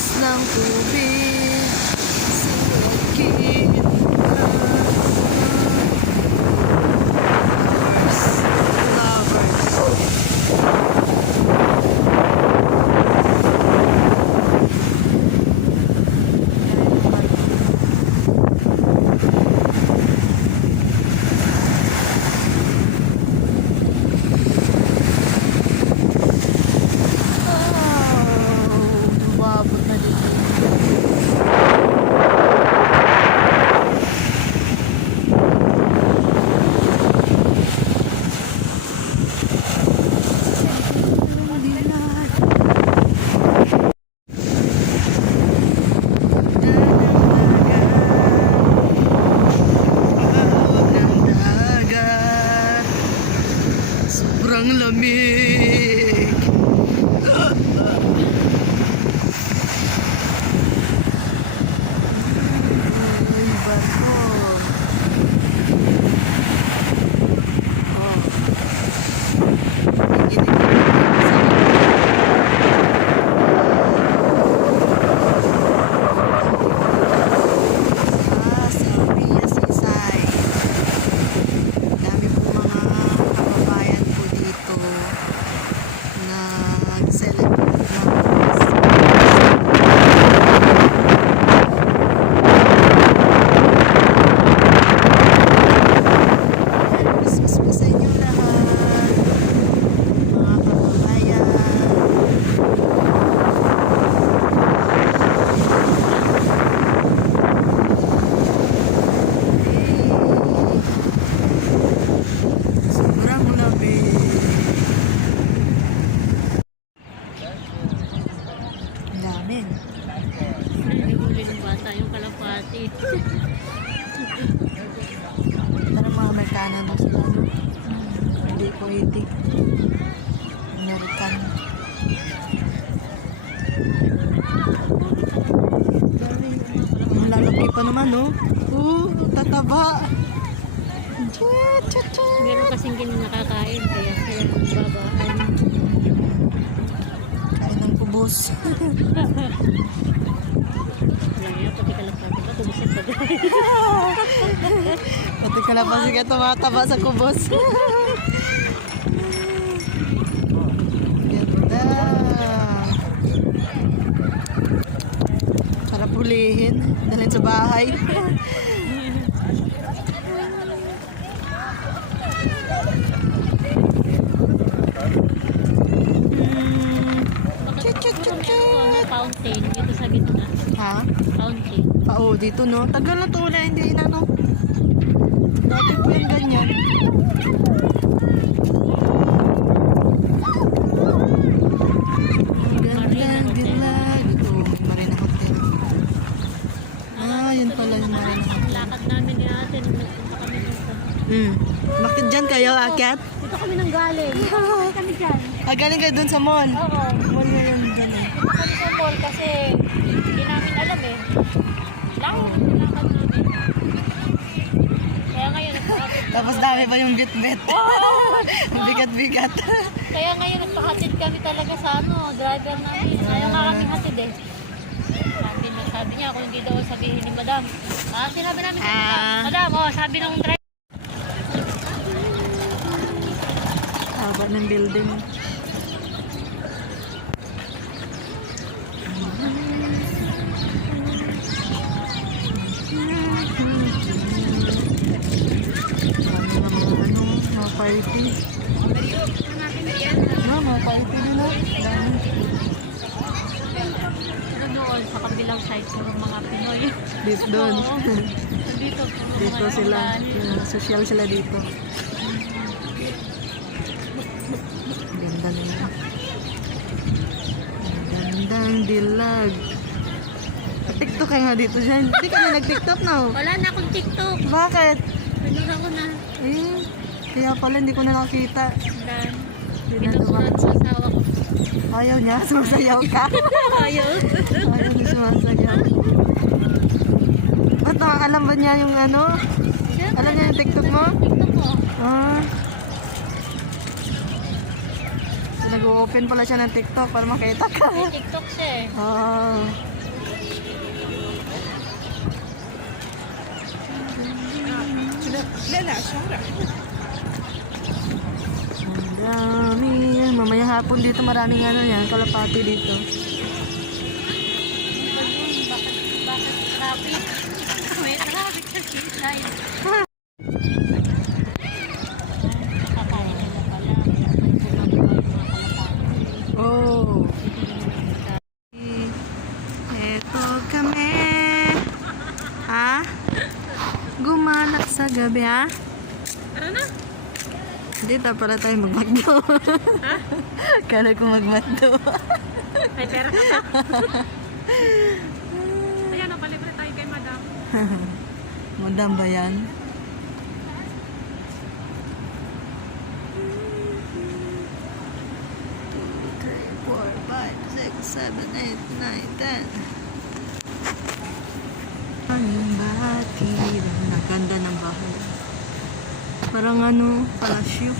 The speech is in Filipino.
Taas ng tubig, sikit sobrang lamig. Ay, barko. Oh. Silvia Sisay. Dami po mga kababayan po dito nag-celebrate ng Christmas po sa inyo lahat, mga kababayan. Sobrang lamig. Ang dami. Huli ng bata yung kalapati. Parang mga Amerikano na sila. Hindi pwede. American. Ang lalaki pa naman, no? Tataba. Meron kasing ganyan nakakain, kaya sila babaan. Kain ng kubos. Laya, pati kalapati pa, tumisit pa din. Pati kalapasi ka tumataba sa kubos. Ganda. Sarap hulihin. Dalhin sa bahay. Fountain, dito sa gitna. Ha? Fountain. Oo, dito no. Tagal na to wala, hindi na no. Dati po yung ganyan. Ang gandang dilag. Ito, Marina Hotel. Yun pala yung Marina Hotel. Ang lakad namin ni ate nung nagpunta kami dito. Bakit dyan kayo, akyat? Dito kami nang galing. Kami dyan. Galing kayo dun sa mall. Oo. Mall na yun dyan eh. Dito kami sa mall kasi hindi namin alam eh. Layo ng lakad namin. Kaya ngayon nagpahatid. Tapos dami pa yung bit-bit. Ang bigat-bigat. Kaya ngayon nagpahatid kami talaga sa driver namin. Ayaw nga kami hatid eh. Sabi niya kung hindi daw sabihin ni madam. Sinabi namin kay madam, sabi ng driver. Haba ng building. Mga party. Mga party din na. Pero doon sa kabilang side sa mga Pinoy. Dito doon. Dito. Dito sila. Social sila dito. Ganda na yun. Gandang dilag. TikTok ka nga dito dyan. Hindi ka na nag-TikTok na. Wala na akong TikTok. Bakit? Pinura ko na. Kaya pala hindi ko na nakita. Dan. Hindi na Pinusulat sa asawa ko. Ayaw niya, sumasayaw ka. Ayaw. Ayaw niya sumasayaw. Ba't alam ba niya yung ano? Alam niya yung TikTok mo? TikTok ko. So, nag-open pala siya ng TikTok para makita ka. May TikTok siya eh. Ang dami. Mamaya hapon dito maraming ano yan, kalapati dito. Bakit traffic? May traffic sa seaside. Nakakain nila pala. Oh. Eto kami. Ha? Gumanap sa gabi, ha? Ano na? Dito pala tayo magmagdo. Ha? Kala ko magmagdo. May pera ka pa? Ayan, palibre tayo kay madam. Madam ba yan? Three, four, five, six, seven, eight, nine, 10. Ang bahati. Ang ganda ng bahay. Parang ano, palasyo.